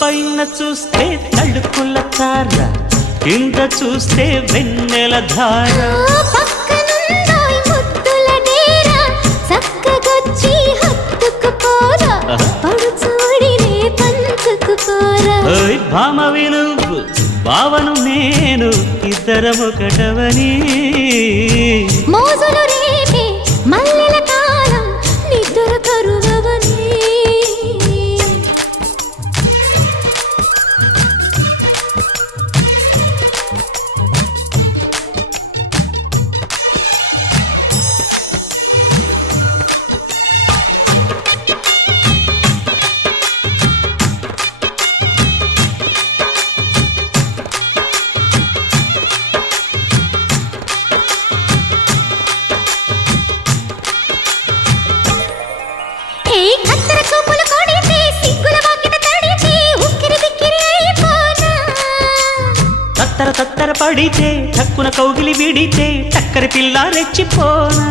పైన చూస్తే తడుకుల తార, కింద చూస్తే వెన్నెల ధార. పక్కనుందోయ్ ముద్దుల డేరా, చక్కగొచ్చి హత్తుకుపోరా, పడుచూడినే పంచుకుపోరా. భామ విలువు భావను నేను, ఇద్దరమొకటవని. మోజులు రేపే మల్లెల కాలం, నిద్ర కరువవని. తత్తర పడితే, తక్కున కౌగిలి విడితే, చక్కరి పిల్ల రెచ్చిపోనా.